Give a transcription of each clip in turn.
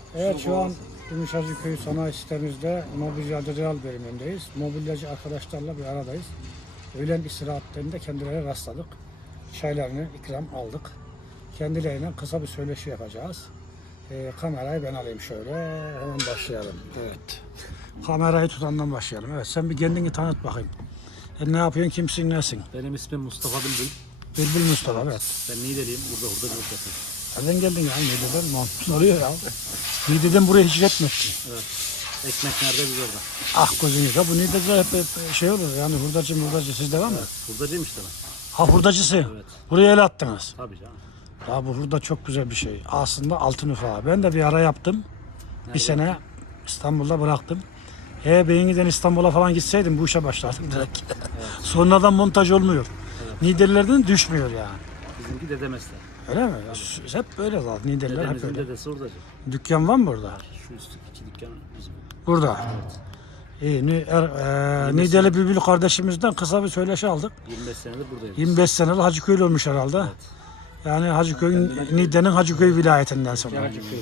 Evet, şu an Gümüşhacıköy Sanayi Sitemizde mobilyacı real bölümündeyiz. Mobilyacı arkadaşlarla bir aradayız. Öğlen istirahatlerinde kendilerine rastladık. Çaylarını ikram aldık. Kendileriyle kısa bir söyleşi yapacağız. Kamerayı ben alayım şöyle. Hemen başlayalım. Evet. Kamerayı tutandan başlayalım. Evet, sen bir kendini tanıt bakayım. Ne yapıyorsun, kimsin, nesin? Benim ismim Mustafa Bülbül. Bülbül Mustafa, evet. Ben Niğdeliyim. Burada hurdacılık yapıyorum. Nereden geldin ya? Niğde'den ne oluyor ya? Niğde'den buraya hicret mi ettin? Evet. Ekmek nerede biz orada. Ah gözünü ya, bu Niğde'de hep şey olur yani hurdacı siz devam mı? Evet. Hurdacıyım işte ben. Ha, hurdacısı. Evet. Buraya el attınız. Tabii canım. Ya bu hurda çok güzel bir şey. Aslında altın ufağı. Ben de bir ara yaptım. Nerede? Bir sene İstanbul'da bıraktım. Beyniden İstanbul'a falan gitseydim bu işe başlardım direkt. Evet. Sonradan montaj olmuyor. Evet. Niğdelilerden düşmüyor yani. Bizimki dede mesleği. Öyle mi? Hep böyle zaten. Niğdeliler hep Dedemizin öyle. dedesi hurdacı. Dükkan var mı burada? Şu üstteki iki dükkan bizim. Burada. Evet. İyi. Niğdeli Bülbül kardeşimizden kısa bir söyleşi aldık. 25 senedir buradayız. 25 senelik Hacıköylü olmuş herhalde. Evet. Yani Hacıköy, Niğde'nin Hacıköy vilayetinden sonra. Hacıköy.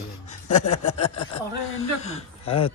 Evet.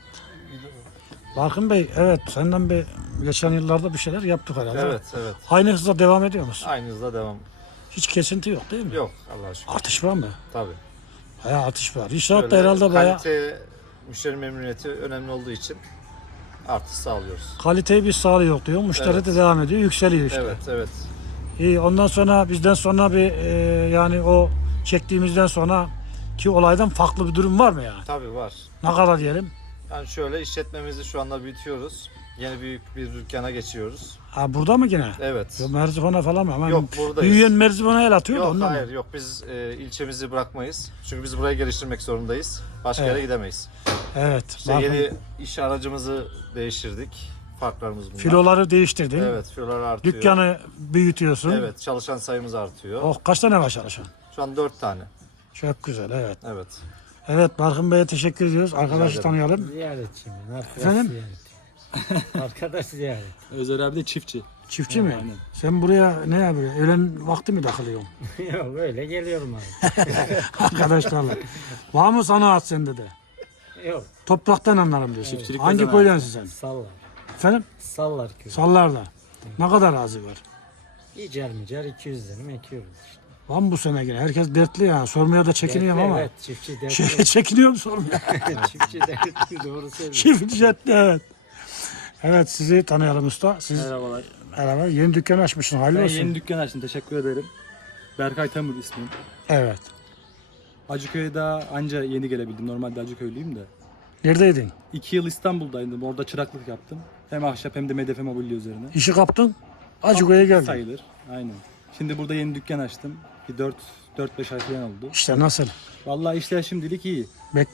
Barkın Bey, evet senden bir geçen yıllarda bir şeyler yaptık herhalde. Evet, evet. Aynı hızla devam ediyor musun? Aynı hızla devam. Hiç kesinti yok değil mi? Yok Allah'a şükür. Artış var mı? Tabii. Bayağı artış var. İnşaat da Böyle herhalde bayağı kalite, müşteri memnuniyeti önemli olduğu için artış sağlıyoruz. kaliteyi biz sağlıyor diyor. Müşteri Evet. de devam ediyor, yükseliyor işte. Evet, evet. İyi, ondan sonra bizden sonra bir yani o çektiğimizden sonra ki olaydan farklı bir durum var mı yani? Tabii var. Ne kadar diyelim? Yani şöyle işletmemizi şu anda büyütüyoruz. Yeni büyük bir dükkana geçiyoruz. Ha, burada mı yine? Evet. Yok, Merzifona falan mı? Hemen Yok, buradayız. büyüyen Merzifona el atıyor da Yok ondan mı? hayır yok biz ilçemizi bırakmayız. Çünkü biz burayı geliştirmek zorundayız. Başka yere gidemeyiz. Evet. İşte bakın, yeni iş aracımızı değiştirdik. Farklarımız bunlar. filoları değiştirdin. Evet filolar artıyor. Dükkanı büyütüyorsun. Evet çalışan sayımız artıyor. Oh, kaç tane var çalışan? Şu an 4 tane. Çok güzel, evet. Evet. Evet, Barkın Bey'e teşekkür ediyoruz. Arkadaşı ederim. tanıyalım. Ziyaretçiyim. Arkadaş Efendim? ziyareti. Arkadaş ziyaret. Özer abi de çiftçi. Çiftçi mi? Aynen. Sen buraya ne yapıyorsun? Öğlen vakti mi takılıyorsun? Yok böyle geliyorum abi. Arkadaşlarla. Var mı sanat sende de? Yok Topraktan anlarım diyorsun. Çiftçilik ve Hangi zanaat. köydensin sen? sallar. Efendim? Sallar köyü. Sallar'da. Ne kadar arazi var? İcar micar 200 dönüm ekiyoruz işte. Var mı bu sene yine? Herkes dertli ya. Sormaya da çekiniyorum Dertli, ama. Evet çiftçi dertli. Çekiniyorum sormaya. Çiftçi dertli doğru söylüyor. Çiftçi dertli, evet. Evet, sizi tanıyalım usta. Siz Merhabalar. merhaba. Yeni dükkan açmışsın. Hayırlı Ben olsun. yeni dükkan açtım. Teşekkür ederim. Berkay Temur ismim. Evet. Hacıköy'e daha anca yeni gelebildim. Normalde Hacıköylüyüm de. Neredeydin? 2 yıl İstanbul'daydım. Orada çıraklık yaptım. Hem ahşap hem de MDF mobilya üzerine. İşi kaptın. Acıko'ya geldin. Sayılır. Aynen. Şimdi burada yeni dükkan açtım. Bir 4-5 ay falan oldu. İşte nasıl? Vallahi işler şimdilik iyi.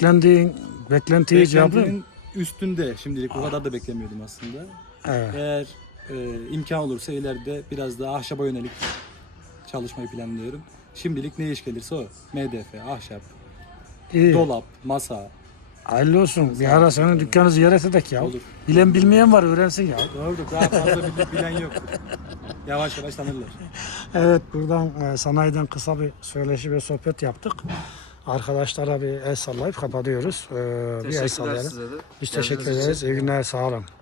Beklentiyi cevapladın. Beklentinin üstünde şimdilik. O kadar da beklemiyordum aslında. Evet. Eğer imkan olursa ileride biraz daha ahşaba yönelik çalışmayı planlıyorum. Şimdilik ne iş gelirse o. MDF, ahşap, İyi. dolap, masa. Hayırlı olsun. Bir ara senin dükkanı ziyaret edek ya. Olur. Bilen bilmeyen var, öğrensin ya. Doğrudur. Daha fazla bilen yok. Yavaş yavaş tanırlar. Evet, buradan sanayiden kısa bir söyleşi ve sohbet yaptık. Arkadaşlara bir el sallayıp kapatıyoruz. Bir el Teşekkürler sallayalım. size de. Biz Geldiğiniz teşekkür için. ederiz. İyi günler, sağ olun.